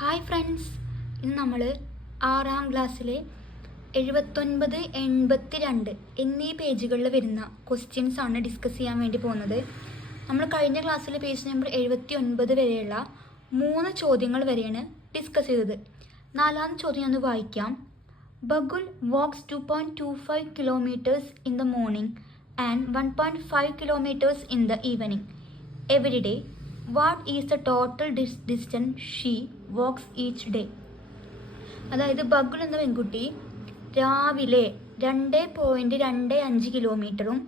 Hi friends, ഇന്ന് നമ്മൾ 6ാം ക്ലാസ്സിലെ 79, 82 എന്നീ പേജുകളിൽ വരുന്ന ക്വസ്റ്റ്യൻസ് ആണ് ഡിസ്കസ് ചെയ്യാൻ വേണ്ടി പോകുന്നത്. നമ്മൾ കഴിഞ്ഞ ക്ലാസ്സിൽ പേജ് നമ്പർ 79 വരെയുള്ള 3 ചോദ്യങ്ങൾ വരെയാണ് ഡിസ്കസ് ചെയ്തത്. 4ാം ചോദ്യം ഒന്ന് വായിക്കാം. ബഗുൽ wax 2.25 kilometers in the morning and 1.5 kilometers in the evening every day. What is the total distance she walks each day? അതായത് ബഗുൽ എന്ന പെൺകുട്ടി രാവിലെ 2.25 കിലോമീറ്ററും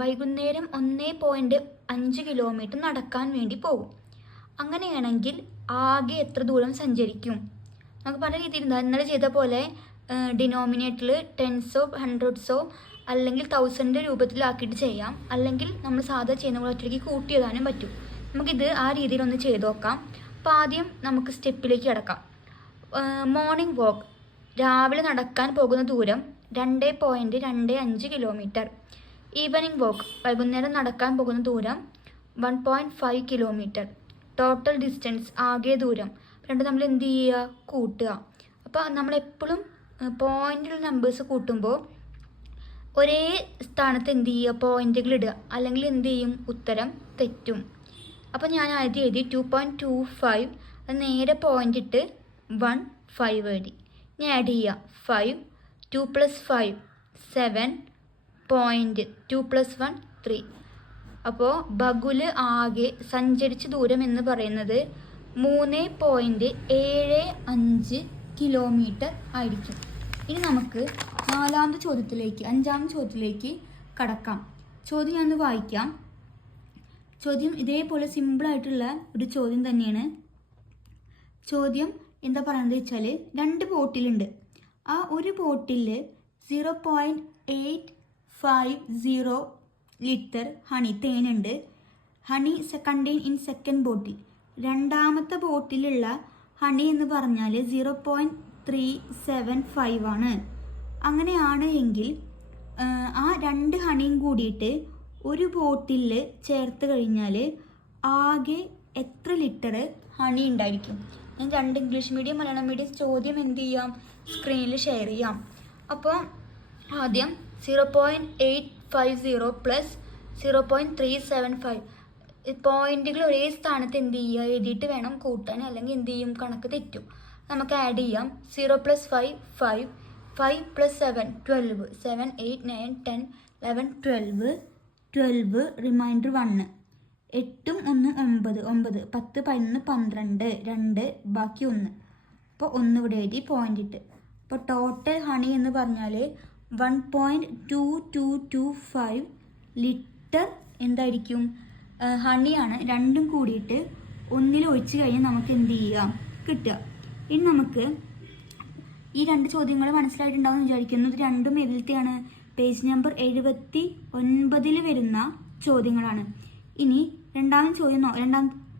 വൈകുന്നേരം 1.5 കിലോമീറ്റർ നടക്കാൻ വേണ്ടി പോകും. അങ്ങനെയാണെങ്കിൽ ആകെ എത്ര ദൂരം സഞ്ചരിക്കും? നമുക്ക് പല രീതിയിൽ ഇന്നലെ ചെയ്ത പോലെ ഡിനോമിനേറ്ററിൽ ടെൻസോ ഹൺഡ്രഡ്സോ അല്ലെങ്കിൽ 1000 രൂപത്തിലാക്കിയിട്ട് ചെയ്യാം. അല്ലെങ്കിൽ നമ്മൾ സാധാ ചെയ്യുന്ന പോലെ ഒറ്റയ്ക്ക് കൂട്ടി എഴുതാനും പറ്റും. നമുക്കിത് ആ രീതിയിലൊന്ന് ചെയ്ത് നോക്കാം. അപ്പോൾ ആദ്യം നമുക്ക് സ്റ്റെപ്പിലേക്ക് കിടക്കാം. മോർണിംഗ് വാക്ക്, രാവിലെ നടക്കാൻ പോകുന്ന ദൂരം 2.25 കിലോമീറ്റർ. ഈവനിങ് വാക്ക്, വൈകുന്നേരം നടക്കാൻ പോകുന്ന ദൂരം 1.5 കിലോമീറ്റർ. ടോട്ടൽ ഡിസ്റ്റൻസ്, ആകെ ദൂരം. രണ്ട് നമ്മൾ എന്ത് ചെയ്യുക? കൂട്ടുക. അപ്പോൾ നമ്മളെപ്പോഴും പോയിൻ്റുള്ള നമ്പേഴ്സ് കൂട്ടുമ്പോൾ ഒരേ സ്ഥാനത്ത് എന്ത് ചെയ്യുക? പോയിൻ്റുകൾ ഇടുക, അല്ലെങ്കിൽ എന്ത് ചെയ്യും? ഉത്തരം തെറ്റും. അപ്പോൾ ഞാൻ ആദ്യം എഴുതി 2.25, അത് നേരെ പോയിൻ്റ് ഇട്ട് 1.5 എഴുതി. ഞാൻ ആഡ് ചെയ്യുക 5, 2 + 5 7, 2 + 1 3. അപ്പോൾ ബഗുൽ ആകെ സഞ്ചരിച്ച ദൂരം എന്ന് പറയുന്നത് 3.75 കിലോമീറ്റർ ആയിരിക്കും. ഇനി നമുക്ക് 4ാമത്തെ ചോദ്യത്തിലേക്ക് 5ാമത്തെ ചോദ്യത്തിലേക്ക് കടക്കാം. ചോദ്യം ഞാനൊന്ന് വായിക്കാം. ചോദ്യം ഇതേപോലെ സിമ്പിളായിട്ടുള്ള ഒരു ചോദ്യം തന്നെയാണ്. ചോദ്യം എന്താ പറയുന്നത് വെച്ചാൽ, 2 ബോട്ടിലുണ്ട്. ആ ഒരു ബോട്ടിൽ 0.850 ലിറ്റർ ഹണി, തേനുണ്ട്. Honey contain in second bottle. രണ്ടാമത്തെ ബോട്ടിലുള്ള ഹണി എന്ന് പറഞ്ഞാൽ 0.375 ആണ്. അങ്ങനെയാണ് എങ്കിൽ ആ 2 ഹണിയും കൂടിയിട്ട് ഒരു ബോട്ടിൽ ചേർത്ത് കഴിഞ്ഞാൽ ആകെ എത്ര ലിറ്റർ ഹണി ഉണ്ടായിരിക്കും? ഞാൻ 2 ഇംഗ്ലീഷ് മീഡിയം മലയാളം മീഡിയം ചോദ്യം എന്ത് ചെയ്യാം? സ്ക്രീനിൽ ഷെയർ ചെയ്യാം. അപ്പോൾ ആദ്യം 0.850 പ്ലസ് 0.375 പോയിന്റുകൾ ഒരേ സ്ഥാനത്ത് എന്ത് ചെയ്യുക? എഴുതിയിട്ട് വേണം കൂട്ടാൻ, അല്ലെങ്കിൽ എന്ത് ചെയ്യും? കണക്ക് തെറ്റും. നമുക്ക് ആഡ് ചെയ്യാം. 0 + 5 5, 5 + 7 12, 7 8 9 10 11 12 12 റിമൈൻഡർ 1, 8 1 9 9 10 11 12 2 ബാക്കി 1. അപ്പോൾ 1 ഇവിടെ എഴുതി പോയിന്റ് ഇട്ട്. അപ്പോൾ ടോട്ടൽ ഹണി എന്ന് പറഞ്ഞാൽ 1.2225 ലിറ്റർ എന്തായിരിക്കും? ഹണിയാണ്. രണ്ടും കൂടിയിട്ട് ഒന്നിൽ ഒഴിച്ച് കഴിഞ്ഞാൽ നമുക്ക് എന്ത് ചെയ്യാം? കിട്ടുക. ഇനി നമുക്ക് ഈ 2 ചോദ്യങ്ങൾ മനസ്സിലായിട്ടുണ്ടാവും വിചാരിക്കുന്നു. ഇത് രണ്ടും എതിലത്തെയാണ്? പേജ് നമ്പർ 79 വരുന്ന ചോദ്യങ്ങളാണ്. ഇനി 2ാമത്തെ ചോദ്യം,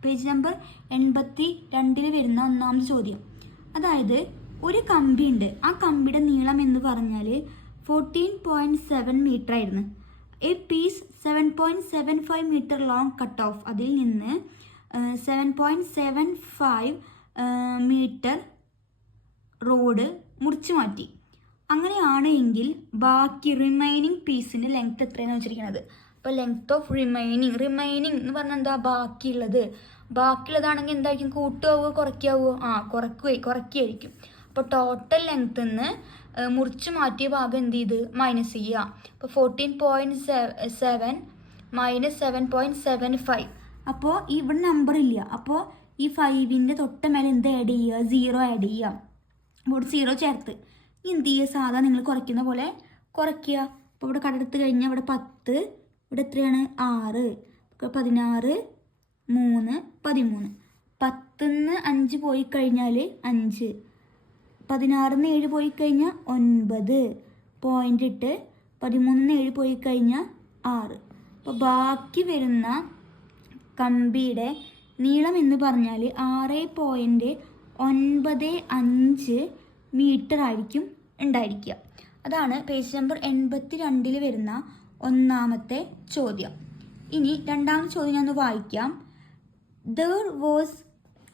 പേജ് നമ്പർ 82 വരുന്ന 1ാമത്തെ ചോദ്യം. അതായത് ഒരു കമ്പി ഉണ്ട്. ആ കമ്പിയുടെ നീളം എന്ന് പറഞ്ഞാൽ 14.7 മീറ്റർ ആയിരുന്നു. A piece 7.75 metre long cut off. അതിൽ നിന്ന് 7.75 മീറ്റർ റോഡ് മുറിച്ചു മാറ്റി. അങ്ങനെയാണ് എങ്കിൽ ബാക്കി റിമൈനിങ് പീസിൻ്റെ ലെങ്ത് എത്രയാണ് വെച്ചിരിക്കുന്നത്? അപ്പോൾ ലെങ്ത് ഓഫ് റിമൈനിങ് എന്ന് പറഞ്ഞാൽ എന്താ? ബാക്കിയുള്ളതാണെങ്കിൽ എന്തായിരിക്കും? കൂട്ടുകയാവുമോ കുറയ്ക്കാവോ? കുറയ്ക്കുകയായിരിക്കും. അപ്പോൾ ടോട്ടൽ ലെങ്ത്ത് നിന്ന് മുറിച്ച് മാറ്റിയ ഭാഗം എന്ത് ചെയ്ത് മൈനസ് ചെയ്യുക. അപ്പോൾ 14.7 മൈനസ് 7.75. അപ്പോൾ ഇവിടെ നമ്പർ ഇല്ല. അപ്പോൾ ഈ 5ൻ്റെ തൊട്ട് മേലെ എന്ത് ആഡ് ചെയ്യുക? 0 ആഡ് ചെയ്യുക. ഇവിടെ 0 ചേർത്ത് എന്ത് ചെയ്യുക? സാധാരണ നിങ്ങൾ കുറയ്ക്കുന്ന പോലെ കുറയ്ക്കുക. അപ്പോൾ ഇവിടെ കടെടുത്ത് കഴിഞ്ഞാൽ ഇവിടെ 10, ഇവിടെ എത്രയാണ്? 6, 16 3 13. 10-ന്ന് 5 പോയി കഴിഞ്ഞാൽ 5, 16-ന്ന് 7 പോയി കഴിഞ്ഞാൽ 9, പോയിൻ്റ് ഇട്ട് 13-ന്ന് 7 പോയി കഴിഞ്ഞാൽ 6. അപ്പോൾ ബാക്കി വരുന്ന കമ്പിയുടെ നീളം എന്ന് പറഞ്ഞാൽ 6.95 മീറ്റർ ആയിരിക്കും ഉണ്ടായിരിക്കുക. അതാണ് പേജ് നമ്പർ 82 വരുന്ന 1ാമത്തെ ചോദ്യം. ഇനി 2ാമത്തെ ചോദ്യം ഞാൻ ഒന്ന് വായിക്കാം. There was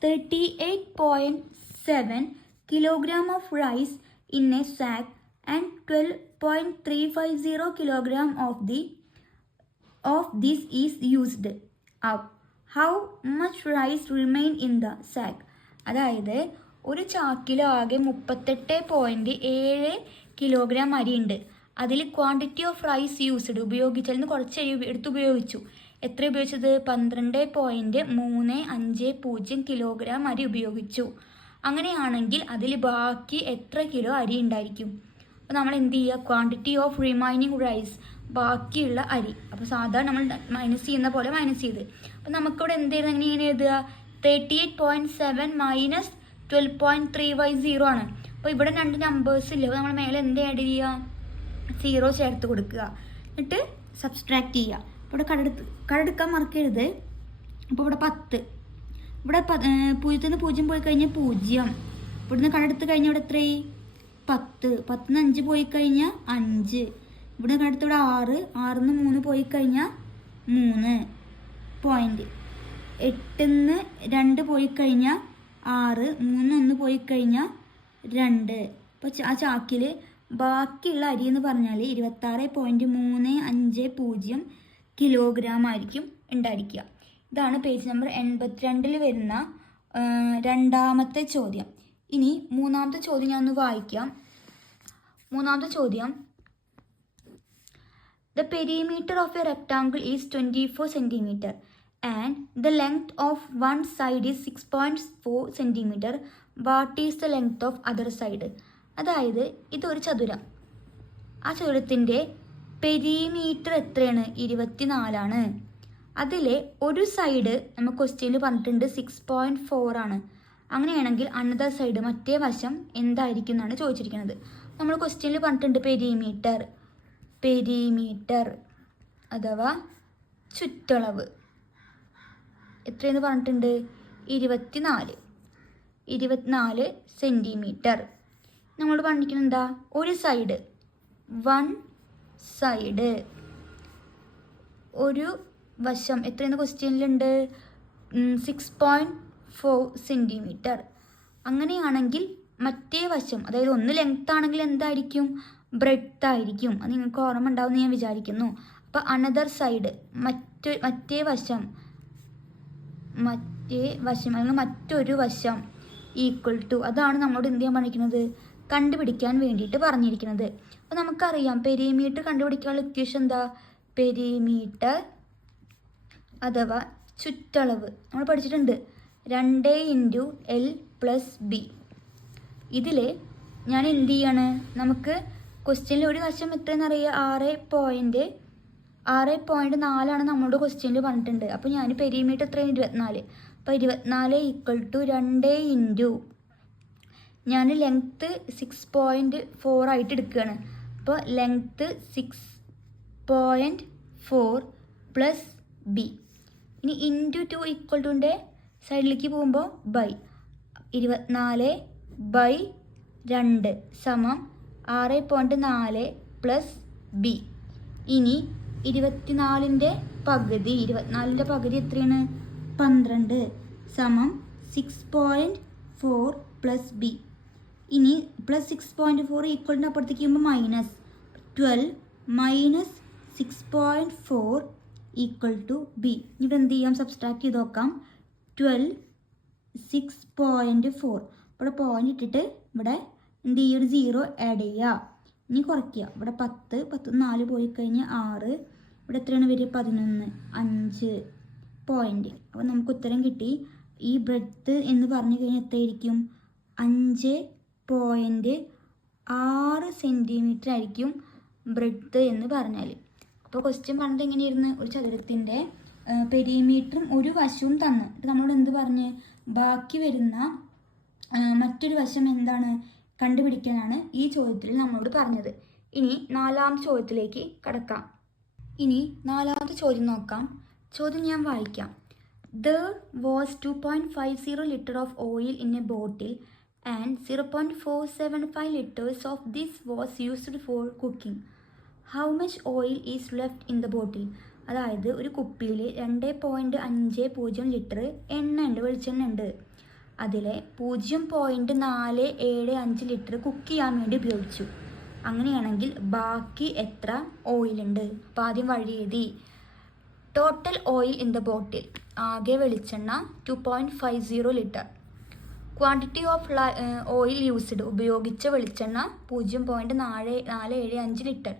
38.7 7 kilogram of rice in a sack and 12.350 kilogram of this is used up. How much rice remain in the sack? അതായത് ഒരു ചാക്കിൽ ആകെ 38.7 കിലോഗ്രാം അരിയുണ്ട്. അതിൽ ക്വാണ്ടിറ്റി ഓഫ് റൈസ് യൂസ്ഡ് ഉപയോഗിച്ചതിൽ നിന്ന് കുറച്ച് അരി എടുത്ത് ഉപയോഗിച്ചു. എത്ര ഉപയോഗിച്ചത്? 12.350 കിലോഗ്രാം അരി ഉപയോഗിച്ചു. അങ്ങനെയാണെങ്കിൽ അതിൽ ബാക്കി എത്ര കിലോ അരി ഉണ്ടായിരിക്കും? അപ്പോൾ നമ്മൾ എന്ത് ചെയ്യുക? ക്വാണ്ടിറ്റി ഓഫ് റിമൈനിങ് റൈസ്, ബാക്കിയുള്ള അരി. അപ്പോൾ സാധാരണ നമ്മൾ മൈനസ് ചെയ്യുന്ന പോലെ മൈനസ് ചെയ്ത്. അപ്പോൾ നമുക്കിവിടെ എന്ത് ചെയ്യുന്നത്? എങ്ങനെ എഴുതുക? 38.7 മൈനസ് 12.350 ആണ്. അപ്പോൾ ഇവിടെ 2 നമ്പേഴ്സ് ഇല്ല. അപ്പോൾ നമ്മൾ മേലെ എന്ത് ആഡ് ചെയ്യുക? 0 ചേർത്ത് കൊടുക്കുക, എന്നിട്ട് സബ്സ്ട്രാക്ട് ചെയ്യുക. ഇവിടെ കടെടുക്കാൻ മറക്കരുത്. അപ്പോൾ ഇവിടെ 10, ഇവിടെ 0 നിന്ന് 0 പോയി കഴിഞ്ഞാൽ 0. ഇവിടുന്ന് കടെടുത്ത് കഴിഞ്ഞാൽ ഇവിടെ എത്രയായി? 10. 10 നിന്ന് 5 പോയി കഴിഞ്ഞാൽ 5. ഇവിടെ കണ്ടെടുത്ത് ഇവിടെ 6. 6 നിന്ന് 3 പോയി കഴിഞ്ഞാൽ 3 പോയിന്റ്. 8 നിന്ന് 2 പോയി കഴിഞ്ഞാൽ 6. 3 1 പോയി കഴിഞ്ഞാൽ 2. അപ്പോൾ ആ ചാക്കിൽ ബാക്കിയുള്ള അരി എന്ന് പറഞ്ഞാൽ 26.350 കിലോഗ്രാം ആയിരിക്കും ഉണ്ടായിരിക്കുക. ഇതാണ് പേജ് നമ്പർ 82 വരുന്ന രണ്ടാമത്തെ ചോദ്യം. ഇനി മൂന്നാമത്തെ ചോദ്യം ഞാൻ ഒന്ന് വായിക്കാം. മൂന്നാമത്തെ ചോദ്യം, the perimeter of a rectangle is 24 cm and the length of one side is 6.4 cm. What is the length of other side? അതായത് ഇതൊരു ചതുരം. ആ ചതുരത്തിൻ്റെ പെരിമീറ്റർ എത്രയാണ്? 24 ആണ്. അതിലെ ഒരു സൈഡ് നമ്മൾ ക്വസ്റ്റ്യനിൽ പറഞ്ഞിട്ടുണ്ട് 6.4 ആണ്. അങ്ങനെയാണെങ്കിൽ അനദർ സൈഡ്, മറ്റേ വശം എന്തായിരിക്കും എന്നാണ് ചോദിച്ചിരിക്കുന്നത്. നമ്മൾ ക്വസ്റ്റ്യനിൽ പറഞ്ഞിട്ടുണ്ട് പെരിമീറ്റർ അഥവാ ചുറ്റളവ് എത്രയെന്ന് പറഞ്ഞിട്ടുണ്ട്? 24 സെൻറ്റിമീറ്റർ. നമ്മൾ പറഞ്ഞിരിക്കുന്നത് എന്താ? ഒരു സൈഡ്, വൺ സൈഡ്, ഒരു വശം എത്രയെന്ന് ക്വസ്റ്റ്യനിലുണ്ട്? 6.4 സെൻറ്റിമീറ്റർ. അങ്ങനെയാണെങ്കിൽ മറ്റേ വശം, അതായത് ഒന്ന് ലെങ്ത് ആണെങ്കിൽ എന്തായിരിക്കും? ബ്രെഡ്ത്ത് ആയിരിക്കും. അത് നിങ്ങൾക്ക് ഓർമ്മ ഉണ്ടാവുമെന്ന് ഞാൻ വിചാരിക്കുന്നു. അപ്പോൾ അനദർ സൈഡ്, മറ്റേ വശം അല്ലെങ്കിൽ മറ്റൊരു വശം ഈക്വൽ ടു, അതാണ് നമ്മളോട് എന്ത് ചെയ്യാൻ പറഞ്ഞിരിക്കുന്നത്? കണ്ടുപിടിക്കാൻ വേണ്ടിയിട്ട് പറഞ്ഞിരിക്കുന്നത്. അപ്പോൾ നമുക്കറിയാം പെരിമീറ്റർ കണ്ടുപിടിക്കാനുള്ള ഇക്വേഷൻ എന്താ? പെരിമീറ്റർ അഥവാ ചുറ്റളവ് നമ്മൾ പഠിച്ചിട്ടുണ്ട്. 2 × L + B. ഇതിൽ ഞാൻ എന്ത് ചെയ്യാണ്? നമുക്ക് ക്വസ്റ്റ്യനിൽ ഒരു വശം എത്രയെന്ന് അറിയുക? 6.4 നമ്മളോട് ക്വസ്റ്റ്യനിൽ പറഞ്ഞിട്ടുണ്ട്. അപ്പോൾ ഞാൻ പെരിമീറ്റർ എത്രയാണ്? 24. അപ്പോൾ 24 = 2 × ഞാൻ ലെങ്ത്ത് 6.4 ആയിട്ട് എടുക്കുകയാണ്. അപ്പോൾ ലെങ്ത്ത് 6.4 + B. ഇനി ഇൻറ്റു 2 = 2ൻ്റെ സൈഡിലേക്ക് പോകുമ്പോൾ ബൈ 24/2 സമം 6.4 + B. ഇനി 24ൻ്റെ പകുതി എത്രയാണ്? 12 സമം 6.4 + B. ഇനി പ്ലസ് 6.4 ഈക്വലിന് അപ്പുറത്തേക്ക് ചെയ്യുമ്പോൾ മൈനസ് 12 - 6.4 = B. ഇവിടെ എന്ത് ചെയ്യാം? സബ്സ്ട്രാക്ട് ചെയ്ത് നോക്കാം. 12 6.4. ഇവിടെ പോയിന്റ് ഇട്ടിട്ട് ഇവിടെ എന്ത് ചെയ്യുക? ഒരു 0 ആഡ് ചെയ്യുക. ഇനി കുറയ്ക്കുക. ഇവിടെ 10 4 പോയി കഴിഞ്ഞാൽ 6. ഇവിടെ എത്രയാണ് വരിക? 11 5 പോയിന്റ്. അപ്പോൾ നമുക്ക് ഉത്തരം കിട്ടി. ഈ ബ്രെഡ്ത്ത് എന്ന് പറഞ്ഞു കഴിഞ്ഞാൽ എത്രയായിരിക്കും? 5.6 സെൻറ്റിമീറ്റർ ആയിരിക്കും ബ്രെഡ്ത്ത് എന്ന് പറഞ്ഞാൽ. അപ്പോൾ ക്വസ്റ്റ്യൻ പറഞ്ഞത് എങ്ങനെയായിരുന്നു? ഒരു ചതുരത്തിൻ്റെ പെരിമീറ്ററും ഒരു വശവും തന്ന് നമ്മളോട് എന്ത് പറഞ്ഞ്? ബാക്കി വരുന്ന മറ്റൊരു വശം എന്താണ് കണ്ടുപിടിക്കാനാണ് ഈ ചോദ്യത്തിൽ നമ്മളോട് പറഞ്ഞത്. ഇനി നാലാമത്തെ ചോദ്യത്തിലേക്ക് കടക്കാം. ഇനി നാലാമത്തെ ചോദ്യം നോക്കാം. ചോദ്യം ഞാൻ വായിക്കാം. There was 2.50 liter of oil in a bottle and 0.475 liters of this was used for cooking. How much oil is left in the bottle? അതായത് ഒരു കുപ്പിയിൽ 2.50 ലിറ്റർ എണ്ണ ഉണ്ട്, വെളിച്ചെണ്ണ ഉണ്ട്. അതിലെ 0.475 ലിറ്റർ കുക്ക് ചെയ്യാൻ വേണ്ടി ഉപയോഗിച്ചു. അങ്ങനെയാണെങ്കിൽ ബാക്കി എത്ര ഓയിലുണ്ട്? അപ്പോൾ ആദ്യം വഴി എഴുതി. ടോട്ടൽ ഓയിൽ ഇൻ ദ ബോട്ടിൽ, ആകെ വെളിച്ചെണ്ണ 2.50 litre. Quantity of oil used, ഉപയോഗിച്ച വെളിച്ചെണ്ണ 0.475 ലിറ്റർ.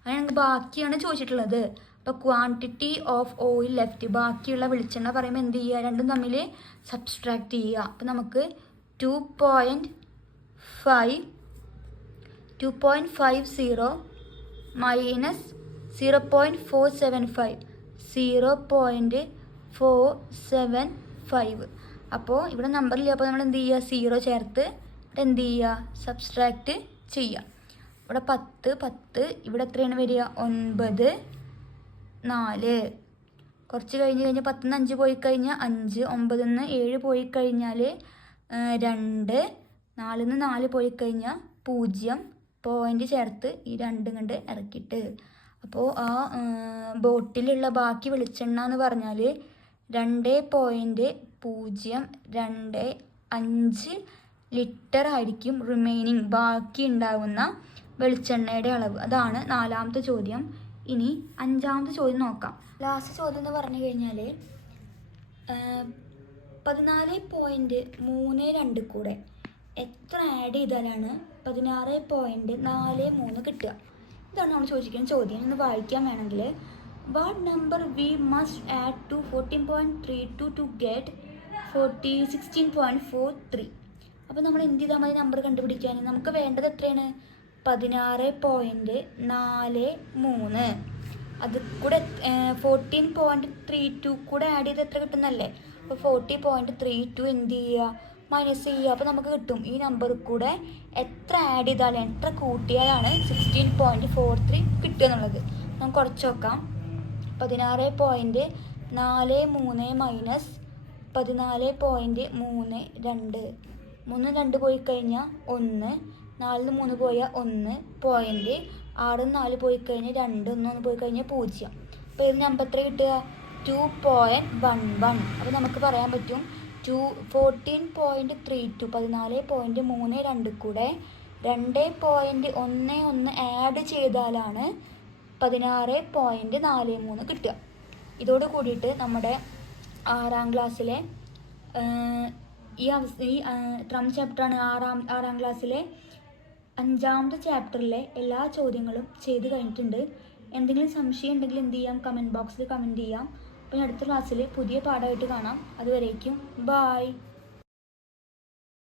അങ്ങനെ നമുക്ക് ബാക്കിയാണ് ചോദിച്ചിട്ടുള്ളത്. അപ്പോൾ ക്വാണ്ടിറ്റി ഓഫ് ഓയിൽ ലെഫ്റ്റ്, ബാക്കിയുള്ള വെളിച്ചെണ്ണ പറയുമ്പോൾ എന്ത് ചെയ്യുക? രണ്ടും തമ്മിൽ സബ്സ്ട്രാക്ട് ചെയ്യുക. അപ്പോൾ നമുക്ക് 2.50 മൈനസ് 0.475 0.475. അപ്പോൾ ഇവിടെ നമ്പറില്ല, അപ്പോൾ നമ്മൾ എന്ത് ചെയ്യുക? 0 ചേർത്ത് എന്ത് ചെയ്യുക? സബ്സ്ട്രാക്റ്റ് ചെയ്യുക. ഇവിടെ 10 ഇവിടെ എത്രയാണ് വരിക? 9 4. കുറച്ച് കഴിഞ്ഞ് 10 നിന്ന് 5 പോയി കഴിഞ്ഞാൽ 5, 9 നിന്ന് 7 പോയി കഴിഞ്ഞാൽ 2, 4 നിന്ന് 4 പോയി കഴിഞ്ഞാൽ 0. പോയിൻ്റ് ചേർത്ത് ഈ 2 കണ്ട് ഇറക്കിയിട്ട്, അപ്പോൾ ആ ബോട്ടിലുള്ള ബാക്കി വെളിച്ചെണ്ണ എന്ന് പറഞ്ഞാൽ 2.025 ലിറ്റർ ആയിരിക്കും റിമൈനിങ്, ബാക്കി ഉണ്ടാകുന്ന വെളിച്ചെണ്ണയുടെ അളവ്. അതാണ് 4ാമത്തെ ചോദ്യം. ഇനി 5ാമത്തെ ചോദ്യം നോക്കാം. ലാസ്റ്റ് ചോദ്യം എന്ന് പറഞ്ഞു കഴിഞ്ഞാൽ 14.32 കൂടെ എത്ര ആഡ് ചെയ്താലാണ് 16.43 കിട്ടുക? ഇതാണ് നമ്മൾ ചോദിച്ചിരിക്കുന്ന ചോദ്യം. ഒന്ന് വായിക്കാൻ വേണമെങ്കിൽ, what number we must add to 14.32 to get 16.43. അപ്പോൾ നമ്മൾ എന്ത് ചെയ്താൽ മതി നമ്പർ കണ്ടുപിടിക്കാൻ? നമുക്ക് വേണ്ടത് എത്രയാണ്? 16.43. അത് കൂടെ 14.32 കൂടെ ആഡ് ചെയ്ത് എത്ര കിട്ടുന്നല്ലേ? അപ്പോൾ 40.32 എന്ത് ചെയ്യുക? മൈനസ് ചെയ്യുക. അപ്പോൾ നമുക്ക് കിട്ടും ഈ നമ്പർ കൂടെ എത്ര ആഡ് ചെയ്താലും എത്ര കൂട്ടിയാലാണ് 16.43 കിട്ടുക എന്നുള്ളത്. നമുക്ക് കുറച്ച് നോക്കാം. 16.43 മൈനസ് 14.32. 3 2 പോയി കഴിഞ്ഞാൽ 1, 4 3 പോയാൽ 1, പോയിൻ്റ് 6 4 പോയി കഴിഞ്ഞാൽ 2, 1 പോയി കഴിഞ്ഞാൽ 0. അപ്പോൾ ഇത് നമ്പർ എത്ര കിട്ടുക? 2.11. അപ്പോൾ നമുക്ക് പറയാൻ പറ്റും 14.32 14.32 കൂടെ 2.11 ആഡ് ചെയ്താലാണ് 16.43 കിട്ടുക. ഇതോട് കൂടിയിട്ട് നമ്മുടെ 6ാം ക്ലാസ്സിലെ ഈ എത്രാം ചാപ്റ്ററാണ്? 6ാം ക്ലാസ്സിലെ 5ാമത്തെ ചാപ്റ്ററിലെ എല്ലാ ചോദ്യങ്ങളും ചെയ്ത് കഴിഞ്ഞിട്ടുണ്ട്. എന്തെങ്കിലും സംശയം ഉണ്ടെങ്കിൽ എന്ത് ചെയ്യാം? കമൻറ്റ് ബോക്സിൽ കമൻറ്റ് ചെയ്യാം. അപ്പോൾ അടുത്ത ക്ലാസ്സിൽ പുതിയ പാഠമായിട്ട് കാണാം. അതുവരേക്കും ബായ്.